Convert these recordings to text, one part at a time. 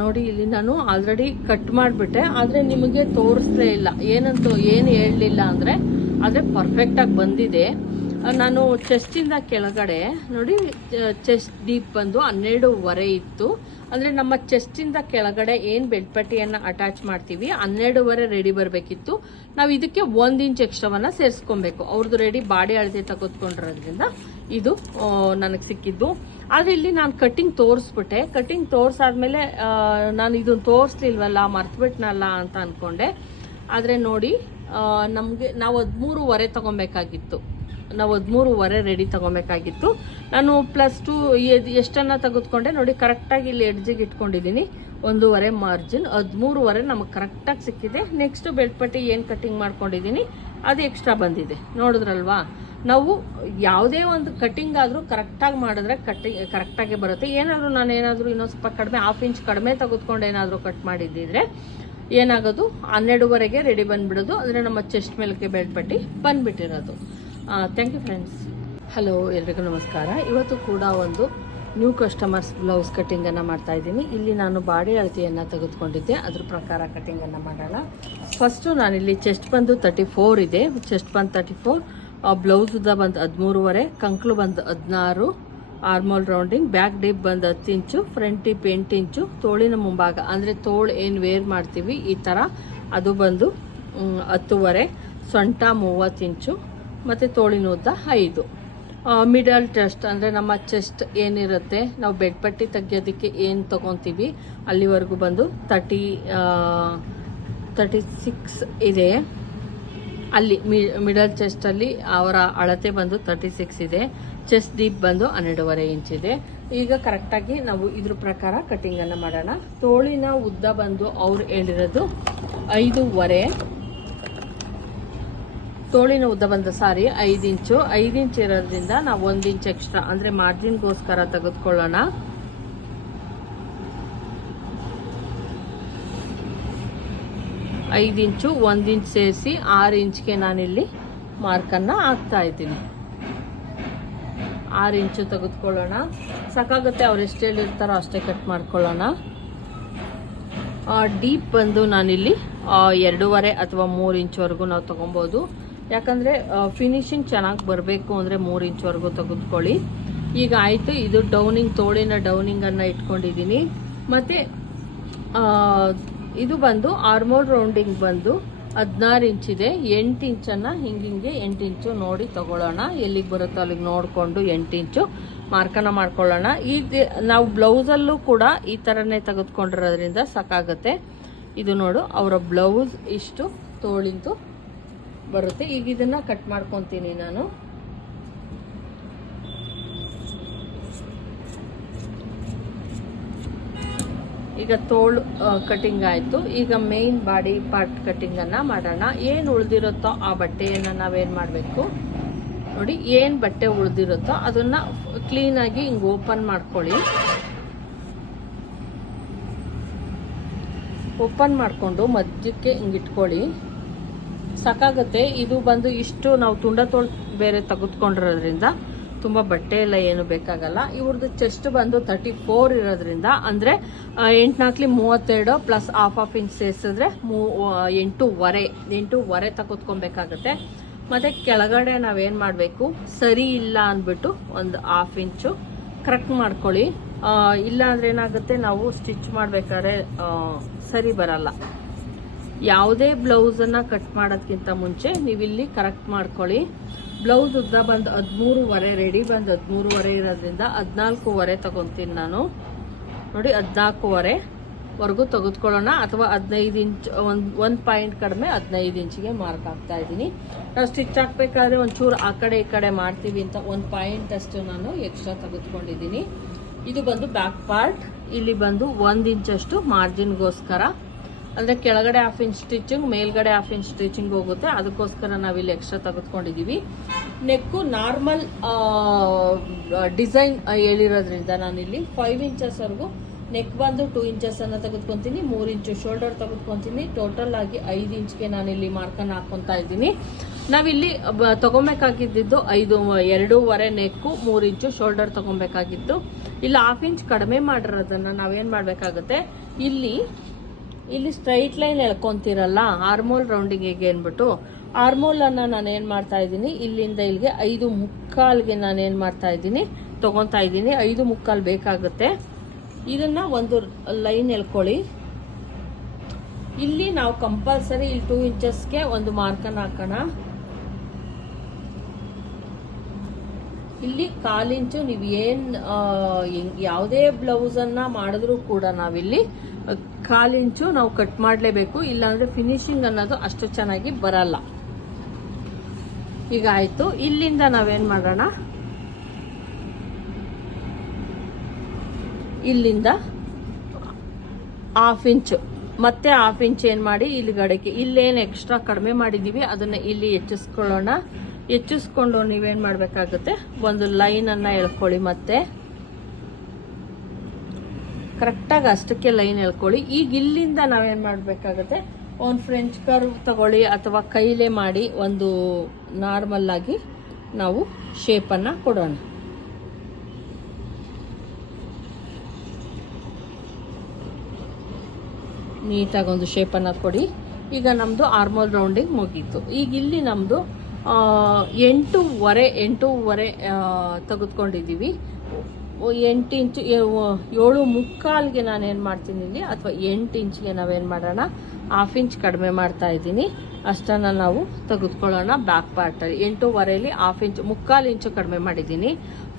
ನೋಡಿ, ಇಲ್ಲಿ ನಾನು ಆಲ್ರೆಡಿ ಕಟ್ ಮಾಡಿಬಿಟ್ಟೆ. ಆದರೆ ನಿಮಗೆ ತೋರಿಸ್ಲೇ ಇಲ್ಲ. ಏನಂತೂ ಏನು ಹೇಳಲಿಲ್ಲ ಅಂದರೆ, ಆದರೆ ಪರ್ಫೆಕ್ಟಾಗಿ ಬಂದಿದೆ. ನಾನು ಚೆಸ್ಟಿಂದ ಕೆಳಗಡೆ, ನೋಡಿ ಚೆಸ್ಟ್ ಡೀಪ್ ಬಂದು ಹನ್ನೆರಡೂವರೆ ಇತ್ತು. ಅಂದರೆ ನಮ್ಮ ಚೆಸ್ಟಿಂದ ಕೆಳಗಡೆ ಏನು ಬೆಡ್ಪಟ್ಟಿಯನ್ನು ಅಟ್ಯಾಚ್ ಮಾಡ್ತೀವಿ, ಹನ್ನೆರಡೂವರೆ ರೆಡಿ ಬರಬೇಕಿತ್ತು. ನಾವು ಇದಕ್ಕೆ ಒಂದು ಇಂಚ್ ಎಕ್ಸ್ಟ್ರಾವನ್ನು ಸೇರಿಸ್ಕೊಬೇಕು. ಅವ್ರದ್ದು ರೆಡಿ ಬಾಡಿ ಅಳತೆ ತಗೊತ್ಕೊಂಡಿರೋದ್ರಿಂದ ಇದು ನನಗೆ ಸಿಕ್ಕಿದ್ದು. ಆದರೆ ಇಲ್ಲಿ ನಾನು ಕಟ್ಟಿಂಗ್ ತೋರಿಸ್ಬಿಟ್ಟೆ. ಕಟ್ಟಿಂಗ್ ತೋರಿಸಾದ್ಮೇಲೆ ನಾನು ಇದನ್ನು ತೋರಿಸ್ಲಿಲ್ವಲ್ಲ, ಮರ್ತ್ಬಿಟ್ನಲ್ಲ ಅಂತ ಅಂದ್ಕೊಂಡೆ ಆದರೆ ನೋಡಿ ನಮಗೆ ನಾವು ಹದಿಮೂರುವರೆ ತೊಗೊಬೇಕಾಗಿತ್ತು. ನಾವು ಹದಿಮೂರುವರೆ ರೆಡಿ ತೊಗೊಬೇಕಾಗಿತ್ತು. ನಾನು ಪ್ಲಸ್ ಟು ಎಷ್ಟನ್ನು ತೆಗೆದುಕೊಂಡೆ ನೋಡಿ ಕರೆಕ್ಟಾಗಿ ಇಲ್ಲಿ ಎಡ್ಜಿಗೆ ಇಟ್ಕೊಂಡಿದ್ದೀನಿ. ಒಂದೂವರೆ ಮಾರ್ಜಿನ್ ಹದಿಮೂರುವರೆ ನಮಗೆ ಕರೆಕ್ಟಾಗಿ ಸಿಕ್ಕಿದೆ. ನೆಕ್ಸ್ಟ್ ಬೆಳ್ಪಟ್ಟಿ ಪಟ್ಟಿ ಏನು ಕಟ್ಟಿಂಗ್ ಮಾಡ್ಕೊಂಡಿದ್ದೀನಿ, ಅದು ಎಕ್ಸ್ಟ್ರಾ ಬಂದಿದೆ. ನೋಡಿದ್ರಲ್ವಾ? ನಾವು ಯಾವುದೇ ಒಂದು ಕಟ್ಟಿಂಗ್ ಆದರೂ ಕರೆಕ್ಟಾಗಿ ಮಾಡಿದ್ರೆ ಕಟ್ಟಿಂಗ್ ಕರೆಕ್ಟಾಗಿ ಬರುತ್ತೆ. ಏನಾದರೂ ನಾನು ಏನಾದರೂ ಇನ್ನೊಂದು ಸ್ವಲ್ಪ ಕಡಿಮೆ ಹಾಫ್ ಇಂಚ್ ಕಡಿಮೆ ತೆಗೆದುಕೊಂಡು ಏನಾದರೂ ಕಟ್ ಮಾಡಿದ್ದಿದ್ರೆ ಏನಾಗೋದು? ಹನ್ನೆರಡುವರೆಗೆ ರೆಡಿ ಬಂದುಬಿಡೋದು. ಅಂದರೆ ನಮ್ಮ ಚೆಸ್ಟ್ ಮೇಲಕ್ಕೆ ಬೆಳ್ಪಟ್ಟಿ ಬಂದ್ಬಿಟ್ಟಿರೋದು. ಥ್ಯಾಂಕ್ ಯು ಫ್ರೆಂಡ್ಸ್ ಹಲೋ ಎಲ್ರಿಗೂ ನಮಸ್ಕಾರ. ಇವತ್ತು ಕೂಡ ಒಂದು ನ್ಯೂ ಕಸ್ಟಮರ್ಸ್ ಬ್ಲೌಸ್ ಕಟ್ಟಿಂಗನ್ನು ಮಾಡ್ತಾ ಇದ್ದೀನಿ. ಇಲ್ಲಿ ನಾನು ಬಾಡಿ ಅಳತೆಯನ್ನು ತೆಗೆದುಕೊಂಡಿದ್ದೆ. ಅದ್ರ ಪ್ರಕಾರ ಕಟ್ಟಿಂಗನ್ನು ಮಾಡೋಣ. ಫಸ್ಟು ನಾನಿಲ್ಲಿ ಚೆಸ್ಟ್ ಬಂದು ತರ್ಟಿ ಫೋರ್ ಇದೆ. ಚೆಸ್ಟ್ ಬಂದು ತರ್ಟಿ ಫೋರ್ ಬ್ಲೌಸ್ ಉದ್ದ ಬಂದು ಹದಿಮೂರುವರೆ, ಕಂಕ್ಳು ಬಂದು ಹದಿನಾರು ಆರ್ಮೋಲ್ ರೌಂಡಿಂಗ್ ಬ್ಯಾಕ್ ಡೀಪ್ ಬಂದು ಹತ್ತು ಇಂಚು ಫ್ರಂಟ್ ಡಿಪ್ ಎಂಟು ಇಂಚು ತೋಳಿನ ಮುಂಭಾಗ, ಅಂದರೆ ತೋಳು ಏನು ವೇರ್ ಮಾಡ್ತೀವಿ ಈ ಥರ ಅದು ಬಂದು ಹತ್ತುವರೆ, ಸೊಂಟ ಮೂವತ್ತು ಇಂಚು ಮತ್ತು ತೋಳಿನ ಉದ್ದ ಐದು. ಮಿಡಲ್ ಟೆಸ್ಟ್ ಅಂದರೆ ನಮ್ಮ ಚೆಸ್ಟ್ ಏನಿರುತ್ತೆ, ನಾವು ಬೆಡ್ ಪಟ್ಟಿ ತೆಗಿಯೋದಕ್ಕೆ ಏನು ತೊಗೊತೀವಿ, ಅಲ್ಲಿವರೆಗೂ ಬಂದು ತರ್ಟಿ ತರ್ಟಿ ಸಿಕ್ಸ್ ಇದೆ. ಅಲ್ಲಿ ಮಿಡಲ್ ಚೆಸ್ಟಲ್ಲಿ ಅವರ ಅಳತೆ ಬಂದು ತರ್ಟಿ ಸಿಕ್ಸ್ ಇದೆ. ಚೆಸ್ಟ್ ಡೀಪ್ ಬಂದು ಹನ್ನೆರಡೂವರೆ ಇಂಚ್ ಇದೆ. ಈಗ ಕರೆಕ್ಟಾಗಿ ನಾವು ಇದ್ರ ಪ್ರಕಾರ ಕಟ್ಟಿಂಗನ್ನು ಮಾಡೋಣ. ತೋಳಿನ ಉದ್ದ ಬಂದು ಅವ್ರು ಹೇಳಿರೋದು ಐದೂವರೆ. ತೋಳಿನ ಉದ್ದ ಬಂದ ಸಾರಿ ಐದು ಇಂಚು, ಐದು ಇಂಚ್ ಇರೋದ್ರಿಂದ ನಾವು ಒಂದು ಇಂಚ್ ಎಕ್ಸ್ಟ್ರಾ ಅಂದರೆ ಮಾರ್ಜಿನ್ಗೋಸ್ಕರ ತೆಗೆದುಕೊಳ್ಳೋಣ. ಐದು ಇಂಚು, ಒಂದು ಇಂಚ್ ಸೇರಿಸಿ ಆರು ಇಂಚ್ಗೆ ನಾನಿಲ್ಲಿ ಮಾರ್ಕನ್ನು ಹಾಕ್ತಾ ಇದ್ದೀನಿ. ಆರು ಇಂಚು ತೆಗೆದುಕೊಳ್ಳೋಣ. ಸಾಕಾಗುತ್ತೆ ಅವ್ರು ಎಷ್ಟು ಹೇಳಿರ್ತಾರೋ ಅಷ್ಟೇ ಕಟ್ ಮಾಡ್ಕೊಳ್ಳೋಣ. ಡೀಪ್ ಬಂದು ನಾನಿಲ್ಲಿ ಎರಡೂವರೆ ಅಥವಾ ಮೂರು ಇಂಚ್ವರೆಗೂ ನಾವು ತೊಗೊಬೋದು. ಯಾಕಂದರೆ ಫಿನಿಶಿಂಗ್ ಚೆನ್ನಾಗಿ ಬರಬೇಕು ಅಂದರೆ ಮೂರು ಇಂಚ್ವರೆಗೂ ತೆಗೆದುಕೊಳ್ಳಿ. ಈಗ ಆಯಿತು, ಇದು ಡೌನಿಂಗ್ ತೋಳಿನ ಡೌನಿಂಗನ್ನು ಇಟ್ಕೊಂಡಿದ್ದೀನಿ ಮತ್ತು ಇದು ಬಂದು ಆರ್ಮೋಲ್ ರೌಂಡಿಂಗ್ ಬಂದು ಹದಿನಾರು ಇಂಚಿದೆ ಎಂಟು ಇಂಚನ್ನು ಹಿಂಗೆ ಹಿಂಗೆ ಎಂಟು ಇಂಚು ನೋಡಿ ತಗೊಳ್ಳೋಣ. ಎಲ್ಲಿಗೆ ಬರುತ್ತೋ ಅಲ್ಲಿಗೆ ನೋಡಿಕೊಂಡು ಎಂಟು ಇಂಚು ಮಾರ್ಕನ ಮಾಡ್ಕೊಳ್ಳೋಣ. ಈ ನಾವು ಬ್ಲೌಸಲ್ಲೂ ಕೂಡ ಈ ಥರನೇ ತೆಗೆದುಕೊಂಡಿರೋದ್ರಿಂದ ಸಾಕಾಗುತ್ತೆ. ಇದು ನೋಡು, ಅವರ ಬ್ಲೌಸ್ ಇಷ್ಟು ತೋಳಿಂತು ಬರುತ್ತೆ. ಈಗ ಇದನ್ನ ಕಟ್ ಮಾಡ್ಕೊತೀನಿ ನಾನು. ಈಗ ತೋಳು ಕಟಿಂಗ್ ಆಯಿತು. ಈಗ ಮೇನ್ ಬಾಡಿ ಪಾರ್ಟ್ ಕಟಿಂಗನ್ನು ಮಾಡೋಣ. ಏನು ಉಳಿದಿರುತ್ತೋ ಆ ಬಟ್ಟೆಯನ್ನು ನಾವೇನು ಮಾಡಬೇಕು? ನೋಡಿ, ಏನು ಬಟ್ಟೆ ಉಳಿದಿರುತ್ತೋ ಅದನ್ನು ಕ್ಲೀನಾಗಿ ಹಿಂಗೆ ಓಪನ್ ಮಾಡ್ಕೊಳ್ಳಿ. ಓಪನ್ ಮಾಡಿಕೊಂಡು ಮಧ್ಯಕ್ಕೆ ಹಿಂಗೆ ಇಟ್ಕೊಳ್ಳಿ. ಸಾಕಾಗುತ್ತೆ. ಇದು ಬಂದು ಇಷ್ಟು ನಾವು ತುಂಡ ತೋಳ್ ಬೇರೆ ತೆಗೆದುಕೊಂಡಿರೋದ್ರಿಂದ ತುಂಬ ಬಟ್ಟೆ ಎಲ್ಲ ಏನು ಬೇಕಾಗಲ್ಲ. ಇವ್ರದ್ದು ಚೆಸ್ಟ್ ಬಂದು ತರ್ಟಿ ಫೋರ್ ಇರೋದ್ರಿಂದ ಅಂದರೆ ಎಂಟ್ನಾಕ್ಲಿ ಮೂವತ್ತೆರಡು ಪ್ಲಸ್ ಹಾಫ್ ಹಾಫ್ ಇಂಚ್ ಸೇರಿಸಿದ್ರೆ ಮೂ ಎಂಟೂವರೆ ಎಂಟೂವರೆ ತಗೊತ್ಕೊಬೇಕಾಗತ್ತೆ ಮತ್ತು ಕೆಳಗಡೆ ನಾವೇನು ಮಾಡಬೇಕು? ಸರಿ ಇಲ್ಲ ಅಂದ್ಬಿಟ್ಟು ಒಂದು ಹಾಫ್ ಇಂಚು ಕರೆಕ್ಟ್ ಮಾಡ್ಕೊಳ್ಳಿ. ಇಲ್ಲ ಅಂದ್ರೆ ಏನಾಗುತ್ತೆ? ನಾವು ಸ್ಟಿಚ್ ಮಾಡಬೇಕಾದ್ರೆ ಸರಿ ಬರಲ್ಲ. ಯಾವುದೇ ಬ್ಲೌಸನ್ನು ಕಟ್ ಮಾಡೋದಕ್ಕಿಂತ ಮುಂಚೆ ನೀವಿಲ್ಲಿ ಕರೆಕ್ಟ್ ಮಾಡ್ಕೊಳ್ಳಿ. ಬ್ಲೌಸ್ ಉದ್ದ ಬಂದು ಹದಿಮೂರುವರೆ ರೆಡಿ ಬಂದು ಹದಿಮೂರುವರೆ ಇರೋದ್ರಿಂದ ಹದಿನಾಲ್ಕೂವರೆ ತಗೊತೀನಿ ನಾನು. ನೋಡಿ, ಹದಿನಾಲ್ಕೂವರೆ. ವರೆಗೂ ತೆಗೆದುಕೊಳ್ಳೋಣ. ಅಥವಾ ಹದಿನೈದು ಇಂಚ್, ಒಂದು ಒಂದು ಪಾಯಿಂಟ್ ಕಡಿಮೆ ಹದಿನೈದು ಇಂಚಿಗೆ ಮಾರ್ಕ್ ಹಾಕ್ತಾ ಇದ್ದೀನಿ. ನಾವು ಸ್ಟಿಚ್ ಹಾಕ್ಬೇಕಾದ್ರೆ ಒಂಚೂರು ಆ ಕಡೆ ಈ ಕಡೆ ಮಾಡ್ತೀವಿ ಅಂತ ಒಂದು ಪಾಯಿಂಟ್ ಅಷ್ಟು ನಾನು ಎಕ್ಸ್ಟ್ರಾ ತೆಗೆದುಕೊಂಡಿದ್ದೀನಿ. ಇದು ಬಂದು ಬ್ಯಾಕ್ ಪಾರ್ಟ್ ಇಲ್ಲಿ ಬಂದು ಒಂದು ಇಂಚಷ್ಟು ಮಾರ್ಜಿನ್ಗೋಸ್ಕರ ಅಂದರೆ ಕೆಳಗಡೆ ಹಾಫ್ ಇಂಚ್ ಸ್ಟಿಚಿಂಗ್ ಮೇಲ್ಗಡೆ ಹಾಫ್ ಇಂಚ್ ಸ್ಟಿಚಿಂಗ್ ಹೋಗುತ್ತೆ. ಅದಕ್ಕೋಸ್ಕರ ನಾವಿಲ್ಲಿ ಎಕ್ಸ್ಟ್ರಾ ತೆಗೆದುಕೊಂಡಿದ್ದೀವಿ ನೆಕ್ಕು ನಾರ್ಮಲ್ ಡಿಸೈನ್ ಹೇಳಿರೋದ್ರಿಂದ ನಾನಿಲ್ಲಿ ಫೈವ್ ಇಂಚಸ್ವರೆಗೂ ನೆಕ್ ಬಂದು ಟೂ ಇಂಚಸನ್ನು ತೆಗೆದುಕೊತೀನಿ. ಮೂರು ಇಂಚು ಶೋಲ್ಡರ್ ತೆಗೆದುಕೊತೀನಿ. ಟೋಟಲ್ ಆಗಿ ಐದು ಇಂಚ್ಗೆ ನಾನಿಲ್ಲಿ ಮಾರ್ಕನ್ನು ಹಾಕ್ಕೊತಾ ಇದ್ದೀನಿ. ನಾವಿಲ್ಲಿ ತಗೊಬೇಕಾಗಿದ್ದು ಐದು, ಎರಡೂವರೆ ನೆಕ್ಕು ಮೂರು ಇಂಚು ಶೋಲ್ಡರ್ ತಗೊಬೇಕಾಗಿತ್ತು ಇಲ್ಲಿ ಹಾಫ್ ಇಂಚ್ ಕಡಿಮೆ ಮಾಡಿರೋದನ್ನು ನಾವೇನು ಮಾಡಬೇಕಾಗುತ್ತೆ? ಇಲ್ಲಿ ಇಲ್ಲಿ ಸ್ಟ್ರೈಟ್ ಲೈನ್ ಎಳ್ಕೊಂತೀರಲ್ಲ ಆರ್ಮೋಲ್ ರೌಂಡಿಂಗಿಗೆ ಅಂದ್ಬಿಟ್ಟು ಆರ್ಮೋಲನ್ನು ನಾನು ಏನು ಮಾಡ್ತಾ ಇದ್ದೀನಿ, ಇಲ್ಲಿಂದ ಇಲ್ಲಿಗೆ ಐದು ಮುಕ್ಕಾಲ್ಗೆ ನಾನು ಏನು ಮಾಡ್ತಾ ಇದ್ದೀನಿ, ತೊಗೊತಾ ಇದ್ದೀನಿ, ಐದು ಮುಕ್ಕಾಲು ಬೇಕಾಗುತ್ತೆ. ಇದನ್ನ ಒಂದು ಲೈನ್ ಎಳ್ಕೊಳ್ಳಿ. ಇಲ್ಲಿ ನಾವು ಕಂಪಲ್ಸರಿ ಇಲ್ಲಿ ಟೂ ಇಂಚಸ್ಗೆ ಒಂದು ಮಾರ್ಕನ್ನು ಹಾಕೋಣ. ಇಲ್ಲಿ ಕಾಲಿಂಚು, ನೀವು ಏನು ಯಾವುದೇ ಬ್ಲೌಸನ್ನು ಮಾಡಿದ್ರೂ ಕೂಡ ನಾವಿಲ್ಲಿ ಕಾಲಿಂಚು ನಾವು ಕಟ್ ಮಾಡಲೇಬೇಕು. ಇಲ್ಲಾಂದ್ರೆ ಫಿನಿಶಿಂಗ್ ಅನ್ನೋದು ಅಷ್ಟು ಚೆನ್ನಾಗಿ ಬರಲ್ಲ. ಈಗ ಆಯ್ತು. ಇಲ್ಲಿಂದ ನಾವೇನು ಮಾಡೋಣ? ಇಲ್ಲಿಂದ ಹಾಫ್ ಇಂಚು ಮತ್ತೆ ಹಾಫ್ ಇಂಚ್ ಏನು ಮಾಡಿ ಇಲ್ಲಿ ಗಡಕ್ಕೆ ಇಲ್ಲೇನು ಎಕ್ಸ್ಟ್ರಾ ಕಡಿಮೆ ಮಾಡಿದ್ದೀವಿ ಅದನ್ನು ಇಲ್ಲಿ ಹೆಚ್ಚಿಸ್ಕೊಳ್ಳೋಣ. ಹೆಚ್ಚಿಸ್ಕೊಂಡು ನೀವೇನು ಮಾಡಬೇಕಾಗುತ್ತೆ? ಒಂದು ಲೈನನ್ನು ಎಳ್ಕೊಳ್ಳಿ ಮತ್ತೆ. ಕರೆಕ್ಟಾಗಿ ಅಷ್ಟಕ್ಕೆ ಲೈನ್ ಎಳ್ಕೊಳ್ಳಿ. ಈಗ ಇಲ್ಲಿಂದ ನಾವೇನು ಮಾಡಬೇಕಾಗುತ್ತೆ? ಒಂದು ಫ್ರೆಂಚ್ ಕರ್ವ್ ತಗೊಳ್ಳಿ ಅಥವಾ ಕೈಲೇ ಮಾಡಿ ಒಂದು ನಾರ್ಮಲ್ಲಾಗಿ ನಾವು ಶೇಪನ್ನು ಕೊಡೋಣ. ನೀಟಾಗಿ ಒಂದು ಶೇಪನ್ನು ಕೊಡಿ. ಈಗ ನಮ್ಮದು ಆರ್ಮೋಲ್ ರೌಂಡಿಂಗ್ ಮುಗೀತು. ಈಗ ಇಲ್ಲಿ ನಮ್ಮದು ಎಂಟೂವರೆ ಎಂಟೂವರೆ ತೆಗೆದುಕೊಂಡಿದ್ದೀವಿ. ಎಂಟು ಇಂಚು ಏಳು ಮುಕ್ಕಾಲ್ಗೆ ನಾನೇನು ಮಾಡ್ತೀನಿ ಇಲ್ಲಿ, ಅಥವಾ ಎಂಟು ಇಂಚ್ಗೆ ನಾವೇನು ಮಾಡೋಣ? ಹಾಫ್ ಇಂಚ್ ಕಡಿಮೆ ಮಾಡ್ತಾ ಇದ್ದೀನಿ. ಅಷ್ಟನ್ನು ನಾವು ತೆಗೆದುಕೊಳ್ಳೋಣ ಬ್ಯಾಕ್ ಪಾರ್ಟಲ್ಲಿ ಎಂಟೂವರೆಯಲ್ಲಿ ಹಾಫ್ ಇಂಚ್ ಮುಕ್ಕಾಲು ಇಂಚು ಕಡಿಮೆ ಮಾಡಿದ್ದೀನಿ.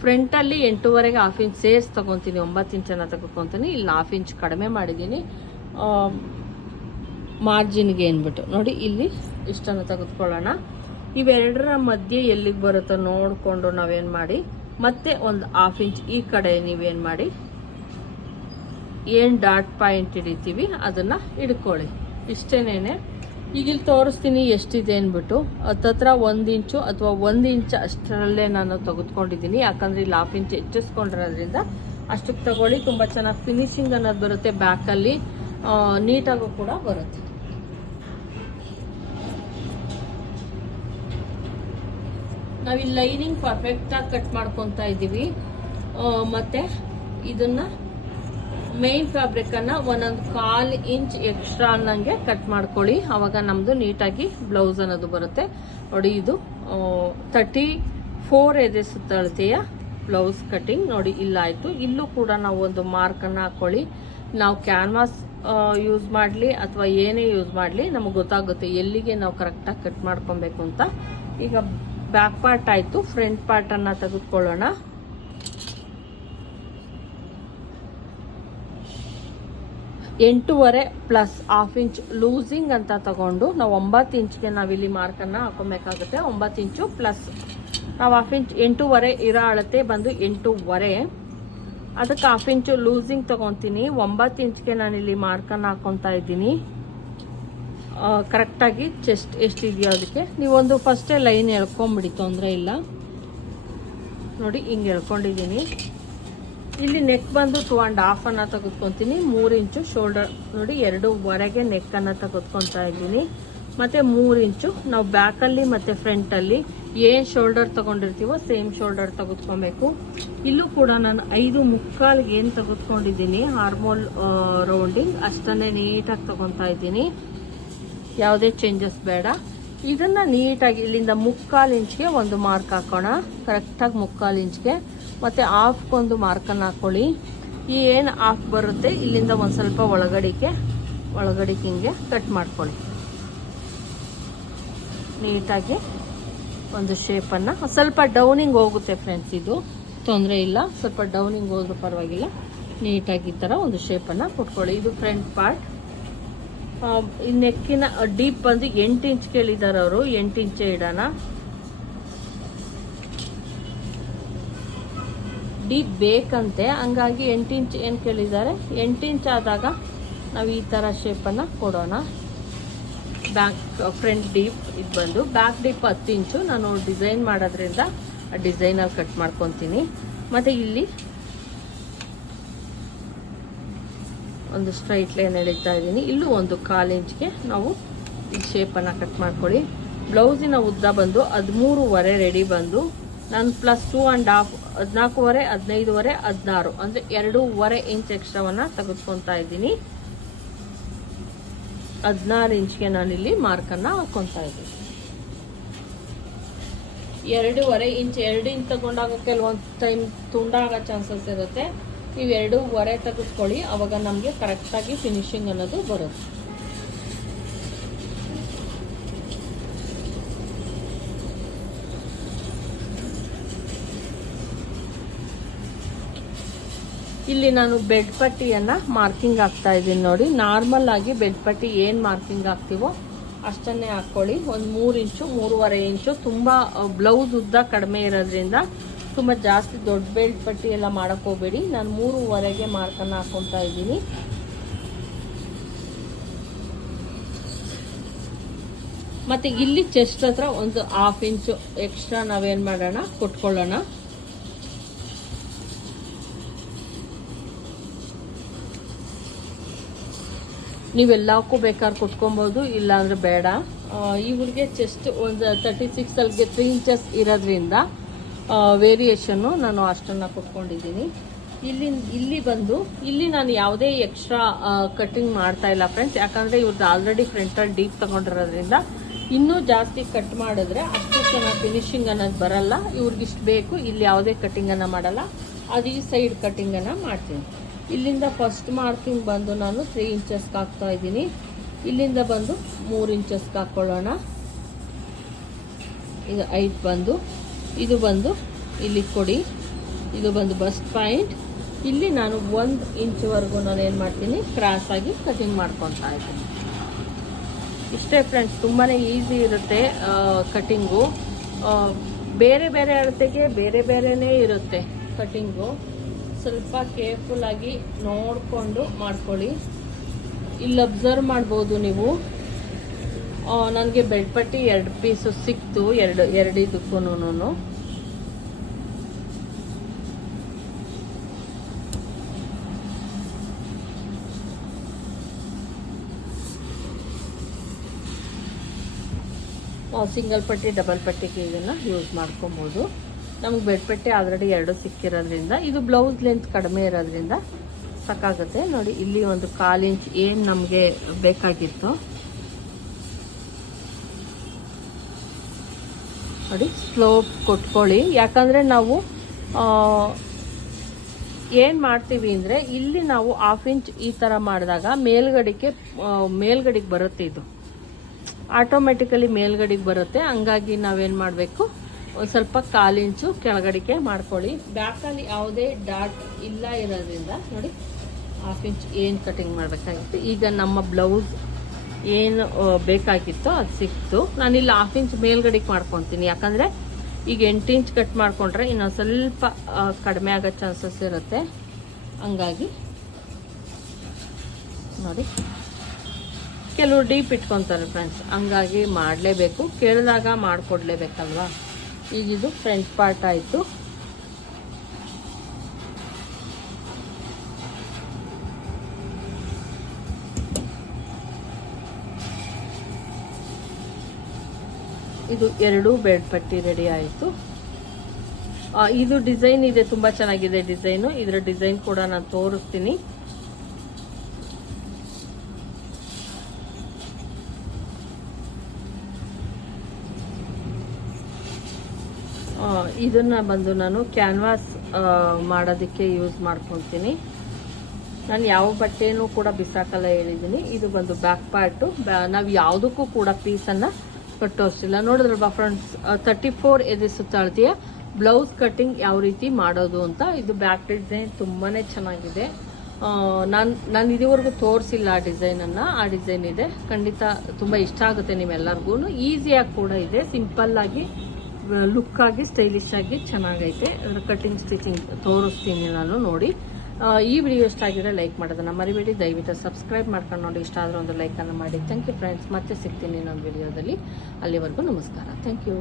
ಫ್ರಂಟಲ್ಲಿ ಎಂಟೂವರೆಗೆ ಹಾಫ್ ಇಂಚ್ ಸೇರ್ಸ್ ತೊಗೊತೀನಿ. ಒಂಬತ್ತು ಇಂಚನ್ನು ತೆಗೆದುಕೊತೀನಿ. ಇಲ್ಲಿ ಹಾಫ್ ಇಂಚ್ ಕಡಿಮೆ ಮಾಡಿದ್ದೀನಿ. ಮಾರ್ಜಿನ್ಗೆ ಏನ್ಬಿಟ್ಟು. ನೋಡಿ, ಇಲ್ಲಿ ಇಷ್ಟನ್ನು ತೆಗೆದುಕೊಳ್ಳೋಣ. ಇವೆರಡರ ಮಧ್ಯೆ ಎಲ್ಲಿಗೆ ಬರುತ್ತೋ ನೋಡಿಕೊಂಡು ನಾವೇನು ಮಾಡಿ, ಮತ್ತೆ ಒಂದು ಹಾಫ್ ಇಂಚ್ ಈ ಕಡೆ ನೀವೇನು ಮಾಡಿ, ಏನು ಡಾಟ್ ಪಾಯಿಂಟ್ ಹಿಡಿತೀವಿ, ಅದನ್ನು ಹಿಡ್ಕೊಳ್ಳಿ. ಇಷ್ಟೇನೇನೆ, ಈಗ ಇಲ್ಲಿ ತೋರಿಸ್ತೀನಿ ಎಷ್ಟಿದೆ ಅಂದ್ಬಿಟ್ಟು. ಹತ್ತತ್ರ ಒಂದು ಇಂಚು ಅಥವಾ ಒಂದು ಇಂಚ್ ಅಷ್ಟರಲ್ಲೇ ನಾನು ತೆಗೆದುಕೊಂಡಿದ್ದೀನಿ ಯಾಕಂದರೆ ಇಲ್ಲಿ ಹಾಫ್ ಇಂಚ್ ಹೆಚ್ಚಿಸ್ಕೊಂಡಿರೋದ್ರಿಂದ ಅಷ್ಟಕ್ಕೆ ತಗೊಳ್ಳಿ, ತುಂಬ ಚೆನ್ನಾಗಿ ಫಿನಿಶಿಂಗ್ ಅನ್ನೋದು ಬರುತ್ತೆ ಬ್ಯಾಕಲ್ಲಿ ನೀಟಾಗೂ ಕೂಡ ಬರುತ್ತೆ. ನಾವಿಲ್ಲಿ ಲೈನಿಂಗ್ ಪರ್ಫೆಕ್ಟಾಗಿ ಕಟ್ ಮಾಡ್ಕೊತಾ ಇದ್ದೀವಿ. ಮತ್ತೆ ಇದನ್ನ ಮೇನ್ ಫ್ಯಾಬ್ರಿಕನ್ನು ಒಂದೊಂದು ಕಾಲು ಇಂಚ್ ಎಕ್ಸ್ಟ್ರಾ ಅನ್ನಂಗೆ ಕಟ್ ಮಾಡ್ಕೊಳ್ಳಿ. ಅವಾಗ ನಮ್ಮದು ನೀಟಾಗಿ ಬ್ಲೌಸ್ ಅನ್ನೋದು ಬರುತ್ತೆ. ನೋಡಿ ಇದು ತರ್ಟಿ ಫೋರ್ ಎದೆ ಸುತ್ತಳತೆಯ ಬ್ಲೌಸ್ ಕಟಿಂಗ್ ನೋಡಿ ಇಲ್ಲಾಯಿತು ಇಲ್ಲೂ ಕೂಡ ನಾವು ಒಂದು ಮಾರ್ಕನ್ನು ಹಾಕ್ಕೊಳ್ಳಿ ನಾವು ಕ್ಯಾನ್ವಾಸ್ ಯೂಸ್ ಮಾಡಲಿ ಅಥವಾ ಏನೇ ಯೂಸ್ ಮಾಡಲಿ, ನಮಗೆ ಗೊತ್ತಾಗುತ್ತೆ ಎಲ್ಲಿಗೆ ನಾವು ಕರೆಕ್ಟಾಗಿ ಕಟ್ ಮಾಡ್ಕೊಬೇಕು ಅಂತ. ಈಗ ಬ್ಯಾಕ್ ಪಾರ್ಟ್ ಆಯಿತು ಫ್ರಂಟ್ ಪಾರ್ಟನ್ನು ತೆಗೆದುಕೊಳ್ಳೋಣ. ಎಂಟೂವರೆ ಪ್ಲಸ್ ಹಾಫ್ ಇಂಚ್ ಲೂಸಿಂಗ್ ಅಂತ ತಗೊಂಡು, ನಾವು ಒಂಬತ್ತು ಇಂಚ್ಗೆ ನಾವಿಲ್ಲಿ ಮಾರ್ಕನ್ನು ಹಾಕೊಬೇಕಾಗುತ್ತೆ. ಒಂಬತ್ತು ಇಂಚು ಪ್ಲಸ್ ನಾವು ಹಾಫ್ ಇಂಚ್ ಎಂಟೂವರೆ ಇರೋ ಅಳತೆ ಬಂದು ಎಂಟೂವರೆ. ಅದಕ್ಕೆ ಹಾಫ್ ಇಂಚು ಲೂಸಿಂಗ್ ತಗೊತೀನಿ. ಒಂಬತ್ತು ಇಂಚ್ಗೆ ನಾನಿಲ್ಲಿ ಮಾರ್ಕನ್ನು ಹಾಕೊತಾ ಇದ್ದೀನಿ. ಕರೆಕ್ಟಾಗಿ ಚೆಸ್ಟ್ ಎಷ್ಟಿದೆಯೋ ಅದಕ್ಕೆ. ನೀವೊಂದು ಫಸ್ಟೇ ಲೈನ್ ಎಳ್ಕೊಂಬಿಡಿ, ತೊಂದರೆ ಇಲ್ಲ. ನೋಡಿ, ಹಿಂಗೆ ಎಳ್ಕೊಂಡಿದ್ದೀನಿ. ಇಲ್ಲಿ ನೆಕ್ ಬಂದು ಟೂ ಆ್ಯಂಡ್ ಹಾಫ್ ಅನ್ನ ತೆಗೆದುಕೊಂತೀನಿ. ಮೂರು ಇಂಚು ಶೋಲ್ಡರ್ ನೋಡಿ, ಎರಡೂವರೆಗೆ ನೆಕ್ಕನ್ನು ತೆಗೆದುಕೊತಾ ಇದ್ದೀನಿ. ಮತ್ತು ಮೂರು ಇಂಚು, ನಾವು ಬ್ಯಾಕಲ್ಲಿ ಮತ್ತು ಫ್ರಂಟಲ್ಲಿ ಏನು ಶೋಲ್ಡರ್ ತೊಗೊಂಡಿರ್ತೀವೋ ಸೇಮ್ ಶೋಲ್ಡರ್ ತೆಗೆದುಕೊಬೇಕು. ಇಲ್ಲೂ ಕೂಡ ನಾನು ಐದು ಮುಕ್ಕಾಲ್ಗೆ ಏನು ತೆಗೆದುಕೊಂಡಿದ್ದೀನಿ ಹಾರ್ಮೋಲ್ ರೌಂಡಿಂಗ್ ಅಷ್ಟನ್ನೇ ನೀಟಾಗಿ ತಗೊತಾ ಇದ್ದೀನಿ. ಯಾವುದೇ ಚೇಂಜಸ್ ಬೇಡ. ಇದನ್ನ ನೀಟಾಗಿ ಇಲ್ಲಿಂದ ಮುಕ್ಕಾಲು ಇಂಚ್ಗೆ ಒಂದು ಮಾರ್ಕ್ ಹಾಕೋಣ. ಕರೆಕ್ಟಾಗಿ ಮುಕ್ಕಾಲು ಇಂಚ್ಗೆ. ಮತ್ತು ಹಾಫ್ಗೊಂದು ಮಾರ್ಕನ್ನು ಹಾಕ್ಕೊಳ್ಳಿ ಈ ಏನು ಹಾಫ್ ಬರುತ್ತೆ, ಇಲ್ಲಿಂದ ಒಂದು ಸ್ವಲ್ಪ ಒಳಗಡಿಕೆ ಒಳಗಡಿಕೆ ಹಿಂಗೆ ಕಟ್ ಮಾಡ್ಕೊಳ್ಳಿ. ನೀಟಾಗಿ ಒಂದು ಶೇಪನ್ನು ಸ್ವಲ್ಪ ಡೌನಿಂಗ್ ಹೋಗುತ್ತೆ ಫ್ರೆಂಡ್ಸ್ ಇದು. ತೊಂದರೆ ಇಲ್ಲ. ಸ್ವಲ್ಪ ಡೌನಿಂಗ್ ಹೋದ್ರೂ ಪರವಾಗಿಲ್ಲ. ನೀಟಾಗಿ ಈ ಥರ ಒಂದು ಶೇಪನ್ನು ಕೊಟ್ಕೊಳ್ಳಿ. ಇದು ಫ್ರಂಟ್ ಪಾರ್ಟ್ ಈ ನೆಕ್ಕಿನ ಡೀಪ್ ಬಂದು ಎಂಟು ಇಂಚ್ ಕೇಳಿದ್ದಾರೆ ಅವರು, ಎಂಟು ಇಂಚೆ ಇಡೋಣ. ಡೀಪ್ ಬೇಕಂತೆ, ಹಂಗಾಗಿ ಎಂಟು ಇಂಚ್ ಏನು ಕೇಳಿದ್ದಾರೆ? ಎಂಟು ಇಂಚ್ ಆದಾಗ ನಾವು ಈ ಥರ ಶೇಪನ್ನು ಕೊಡೋಣ. ಬ್ಯಾಕ್ ಫ್ರಂಟ್ ಡೀಪ್ ಇದು ಬಂದು ಬ್ಯಾಕ್ ಡೀಪ್ ಹತ್ತು ಇಂಚು. ನಾನು ಡಿಸೈನ್ ಮಾಡೋದ್ರಿಂದ ಆ ಡಿಸೈನಲ್ಲಿ ಕಟ್ ಮಾಡ್ಕೊತೀನಿ. ಮತ್ತು ಇಲ್ಲಿ ಒಂದು ಸ್ಟ್ರೈಟ್ ಲೈನ್ ಎಳಿತಾ ಇದ್ದೀನಿ. ಇಲ್ಲೂ ಒಂದು ಕಾಲು ಇಂಚ್ಗೆ ನಾವು ಈ ಶೇಪನ್ನು ಕಟ್ ಮಾಡ್ಕೊಳ್ಳಿ. ಬ್ಲೌಸಿನ ಉದ್ದ ಬಂದು ಹದಿಮೂರುವರೆ ರೆಡಿ ಬಂದು, ನಾನು ಪ್ಲಸ್ ಟೂ ಆ್ಯಂಡ್ ಹಾಫ್ ಹದಿನಾಲ್ಕೂವರೆ, ಹದಿನೈದುವರೆ, ಹದಿನಾರು, ಅಂದರೆ ಎರಡೂವರೆ ಇಂಚ್ ಎಕ್ಸ್ಟ್ರಾವನ್ನು ತೆಗೆದುಕೊತಾ ಇದ್ದೀನಿ. ಹದಿನಾರು ಇಂಚ್ಗೆ ನಾನಿಲ್ಲಿ ಮಾರ್ಕನ್ನು ಹಾಕ್ಕೊತಾ ಇದ್ದೀನಿ. ಎರಡೂವರೆ ಇಂಚ್ ಎರಡು ಇಂಚ್ ತಗೊಂಡಾಗ ಕೆಲವೊಂದು ಟೈಮ್ ತುಂಡಾಗೋ ಚಾನ್ಸಸ್ ಇರುತ್ತೆ. ನೀವು ಹೊರೆ ತೆಗೆದುಕೊಳ್ಳಿ, ಅವಾಗ ನಮಗೆ ಕರೆಕ್ಟಾಗಿ ಫಿನಿಶಿಂಗ್ ಅನ್ನೋದು ಬರುತ್ತೆ. ಇಲ್ಲಿ ನಾನು ಬೆಡ್ ಪಟ್ಟಿಯನ್ನ ಮಾರ್ಕಿಂಗ್ ಹಾಕ್ತಾ ಇದ್ದೀನಿ ನೋಡಿ. ನಾರ್ಮಲ್ ಆಗಿ ಬೆಡ್ ಪಟ್ಟಿ ಏನು ಮಾರ್ಕಿಂಗ್ ಹಾಕ್ತೀವೋ ಅಷ್ಟನ್ನೇ ಹಾಕ್ಕೊಳ್ಳಿ. ಒಂದು ಮೂರು ಇಂಚು ಮೂರುವರೆ ಇಂಚು ತುಂಬ ಬ್ಲೌಸ್ ಉದ್ದ ಕಡಿಮೆ ಇರೋದ್ರಿಂದ ತುಂಬ ಜಾಸ್ತಿ ದೊಡ್ಡ ಬೆಲ್ಟ್ ಪಟ್ಟಿ ಎಲ್ಲ ಮಾಡಕ್ಕೆ ಹೋಗಬೇಡಿ. ನಾನು ಮೂರುವರೆಗೆ ಮಾರ್ಕನ್ನು ಹಾಕ್ಕೊತಾ ಇದ್ದೀನಿ. ಮತ್ತೆ ಇಲ್ಲಿ ಚೆಸ್ಟ್ ಹತ್ರ ಒಂದು ಹಾಫ್ ಇಂಚು ಎಕ್ಸ್ಟ್ರಾ ನಾವೇನು ಮಾಡೋಣ? ಕೊಟ್ಕೊಳ್ಳೋಣ. ನೀವೆಲ್ಲಕ್ಕೂ ಬೇಕಾದ್ರೆ ಕೊಟ್ಕೊಬೋದು, ಇಲ್ಲಾಂದರೆ ಬೇಡ. ಇವ್ರಿಗೆ ಚೆಸ್ಟ್ ಒಂದು ತರ್ಟಿ ಅಲ್ಲಿಗೆ ತ್ರೀ ಇಂಚಸ್ ಇರೋದ್ರಿಂದ ವೇರಿಯೇಷನ್ನು ನಾನು ಅಷ್ಟನ್ನು ಕೊಟ್ಕೊಂಡಿದ್ದೀನಿ. ಇಲ್ಲಿ ಇಲ್ಲಿ ಬಂದು, ಇಲ್ಲಿ ನಾನು ಯಾವುದೇ ಎಕ್ಸ್ಟ್ರಾ ಕಟ್ಟಿಂಗ್ ಮಾಡ್ತಾ ಇಲ್ಲ ಫ್ರೆಂಡ್ಸ್ ಯಾಕಂದರೆ ಇವ್ರದ್ದು ಆಲ್ರೆಡಿ ಫ್ರಂಟಲ್ಲಿ ಡೀಪ್ ತೊಗೊಂಡಿರೋದ್ರಿಂದ ಇನ್ನೂ ಜಾಸ್ತಿ ಕಟ್ ಮಾಡಿದ್ರೆ ಅಷ್ಟು ಚೆನ್ನಾಗಿ ಫಿನಿಶಿಂಗ್ ಅನ್ನೋದು ಬರಲ್ಲ. ಇವ್ರಿಗಿಷ್ಟು ಬೇಕು, ಇಲ್ಲಿ ಯಾವುದೇ ಕಟ್ಟಿಂಗನ್ನು ಮಾಡಲ್ಲ. ಅದು ಈ ಸೈಡ್ ಕಟ್ಟಿಂಗನ್ನು ಮಾಡ್ತೀನಿ. ಇಲ್ಲಿಂದ ಫಸ್ಟ್ ಮಾರ್ಕಿಂಗ್ ಬಂದು ನಾನು ತ್ರೀ ಇಂಚಸ್ಗೆ ಹಾಕ್ತಾ ಇದ್ದೀನಿ. ಇಲ್ಲಿಂದ ಬಂದು ಮೂರು ಇಂಚಸ್ಗೆ ಹಾಕ್ಕೊಳ್ಳೋಣ ಇದು ಐದು ಬಂದು. ಇದು ಬಂದು ಇಲ್ಲಿ ಕೊಡಿ. ಇದು ಬಂದು ಬಸ್ಟ್ ಪಾಯಿಂಟ್ ಇಲ್ಲಿ ನಾನು ಒಂದು ಇಂಚ್ವರೆಗೂ ನಾನು ಏನು ಮಾಡ್ತೀನಿ? ಕ್ರಾಸ್ ಆಗಿ ಕಟಿಂಗ್ ಮಾಡ್ಕೊತಾ ಇದ್ದೀನಿ. ಇಷ್ಟೇ ಫ್ರೆಂಡ್ಸ್ ತುಂಬಾ ಈಸಿ ಇರುತ್ತೆ ಕಟಿಂಗು ಬೇರೆ ಬೇರೆ ಅಳತೆಗೆ ಬೇರೆ ಬೇರೆನೇ ಇರುತ್ತೆ ಕಟಿಂಗು ಸ್ವಲ್ಪ ಕೇರ್ಫುಲ್ ಆಗಿ ನೋಡಿಕೊಂಡು ಮಾಡ್ಕೊಳ್ಳಿ. ಇಲ್ಲಿ ಅಬ್ಸರ್ವ್ ಮಾಡ್ಬೋದು ನೀವು. ನನಗೆ ಬೆಡ್ ಪಟ್ಟಿ ಎರಡು ಪೀಸು ಸಿಕ್ತು, ಎರಡು ಎರಡಿದಕ್ಕೂ ಸಿಂಗಲ್ ಪಟ್ಟಿ ಡಬಲ್ ಪಟ್ಟಿಗೆ ಇದನ್ನು ಯೂಸ್ ಮಾಡ್ಕೊಬೋದು. ನಮಗೆ ಬೆಡ್ ಪಟ್ಟಿ ಆಲ್ರೆಡಿ ಎರಡು ಸಿಕ್ಕಿರೋದ್ರಿಂದ, ಇದು ಬ್ಲೌಸ್ ಲೆಂತ್ ಕಡಿಮೆ ಇರೋದ್ರಿಂದ ಸಾಕಾಗುತ್ತೆ. ನೋಡಿ, ಇಲ್ಲಿ ಒಂದು ಕಾಲು ಇಂಚ್ ಏನು ನಮಗೆ ಬೇಕಾಗಿತ್ತು ನೋಡಿ ಸ್ಲೋಪ್ ಕೊಟ್ಕೊಳ್ಳಿ. ಯಾಕಂದರೆ ನಾವು ಏನು ಮಾಡ್ತೀವಿ ಅಂದರೆ, ಇಲ್ಲಿ ನಾವು ಹಾಫ್ ಇಂಚ್ ಈ ಥರ ಮಾಡಿದಾಗ ಮೇಲ್ಗಡೆಗೆ ಮೇಲ್ಗಡೆಗೆ ಬರುತ್ತೆ ಇದು. ಆಟೋಮೆಟಿಕಲಿ ಮೇಲ್ಗಡೆಗೆ ಬರುತ್ತೆ. ಹಂಗಾಗಿ ನಾವೇನು ಮಾಡಬೇಕು? ಒಂದು ಸ್ವಲ್ಪ ಕಾಲಿಂಚು ಇಂಚು ಕೆಳಗಡಿಕೆ ಮಾಡ್ಕೊಳ್ಳಿ. ಬ್ಯಾಕಲ್ಲಿ ಯಾವುದೇ ಡಾಟ್ ಇಲ್ಲ ಇರೋದ್ರಿಂದ, ನೋಡಿ ಹಾಫ್ ಇಂಚ್ ಏನು ಕಟಿಂಗ್ ಮಾಡಬೇಕಾಗಿತ್ತು. ಈಗ ನಮ್ಮ ಬ್ಲೌಸ್ ಏನು ಬೇಕಾಗಿತ್ತೋ ಅದು ಸಿಕ್ತು. ನಾನಿಲ್ಲಿ ಹಾಫ್ ಇಂಚ್ ಮೇಲ್ಗಡೆಗೆ ಮಾಡ್ಕೊತೀನಿ. ಯಾಕಂದರೆ ಈಗ ಎಂಟು ಇಂಚ್ ಕಟ್ ಮಾಡಿಕೊಂಡ್ರೆ ಇನ್ನೊಂದು ಸ್ವಲ್ಪ ಕಡಿಮೆ ಆಗೋ ಚಾನ್ಸಸ್ ಇರುತ್ತೆ. ಹಂಗಾಗಿ ನೋಡಿ. ಕೆಲವು ಡೀಪ್ ಇಟ್ಕೊತಾರೆ ಫ್ರೆಂಡ್ಸ್ ಹಂಗಾಗಿ ಮಾಡಲೇಬೇಕು. ಕೇಳಿದಾಗ ಮಾಡಿಕೊಡ್ಲೇಬೇಕಲ್ವಾ? ಈಗಿದು ಫ್ರಂಟ್ ಪಾರ್ಟ್ ಆಯಿತು. ಇದು ಎರಡು ಬೆಡ್ ಪಟ್ಟಿ ರೆಡಿ ಆಯಿತು. ಇದು ಡಿಸೈನ್ ಇದೆ, ತುಂಬ ಚೆನ್ನಾಗಿದೆ ಡಿಸೈನು. ಇದರ ಡಿಸೈನ್ ಕೂಡ ನಾನು ತೋರಿಸ್ತೀನಿ. ಇದನ್ನ ಬಂದು ನಾನು ಕ್ಯಾನ್ವಾಸ್ ಮಾಡೋದಕ್ಕೆ ಯೂಸ್ ಮಾಡ್ಕೊತೀನಿ ನಾನು ಯಾವ ಬಟ್ಟೆನೂ ಕೂಡ ಬಿಸಾಕಲ್ಲ ಹೇಳಿದ್ದೀನಿ ಇದು ಬಂದು ಬ್ಯಾಕ್ ಪಾರ್ಟು ನಾವು ಯಾವುದಕ್ಕೂ ಕೂಡ ಪೀಸನ್ನು ಕಟ್ಟೋಷ್ಟಿಲ್ಲ ನೋಡಿದ್ರಲ್ವಾ ಫ್ರೆಂಡ್ಸ್ ತರ್ಟಿ ಫೋರ್ ಎದೆ ಸುತ್ತಾಳ್ತೀಯ ಬ್ಲೌಸ್ ಕಟ್ಟಿಂಗ್ ಯಾವ ರೀತಿ ಮಾಡೋದು ಅಂತ. ಇದು ಬ್ಯಾಕ್ ಡಿಸೈನ್ ತುಂಬಾ ಚೆನ್ನಾಗಿದೆ. ನಾನು ನಾನು ಇದುವರೆಗೂ ತೋರಿಸಿಲ್ಲ ಆ ಡಿಸೈನನ್ನು ಆ ಡಿಸೈನ್ ಇದೆ. ಖಂಡಿತ ತುಂಬ ಇಷ್ಟ ಆಗುತ್ತೆ ನಿಮ್ಮೆಲ್ಲರಿಗೂ ಈಸಿಯಾಗಿ ಕೂಡ ಇದೆ. ಸಿಂಪಲ್ಲಾಗಿ ಲುಕ್ ಆಗಿ ಸ್ಟೈಲಿಶ್ ಆಗಿ ಚೆನ್ನಾಗೈತೆ. ಅದರ ಕಟಿಂಗ್ ಸ್ಟಿಚಿಂಗ್ ತೋರಿಸ್ತೀನಿ ನಾನು ನೋಡಿ. ಈ ವಿಡಿಯೋ ಇಷ್ಟ ಆಗಿದ್ರೆ ಲೈಕ್ ಮಾಡೋದನ್ನ ಮರಿಬೇಡಿ. ದಯವಿಟ್ಟು ಸಬ್ಸ್ಕ್ರೈಬ್ ಮಾಡ್ಕೊಂಡು ನೋಡಿ. ಇಷ್ಟ ಆದರೂ ಒಂದು ಲೈಕನ್ನು ಮಾಡಿ. ಥ್ಯಾಂಕ್ ಯು ಫ್ರೆಂಡ್ಸ್ ಮತ್ತೆ ಸಿಗ್ತೀನಿ ಇನ್ನೊಂದು ವಿಡಿಯೋದಲ್ಲಿ ಅಲ್ಲಿವರೆಗೂ ನಮಸ್ಕಾರ. Thank you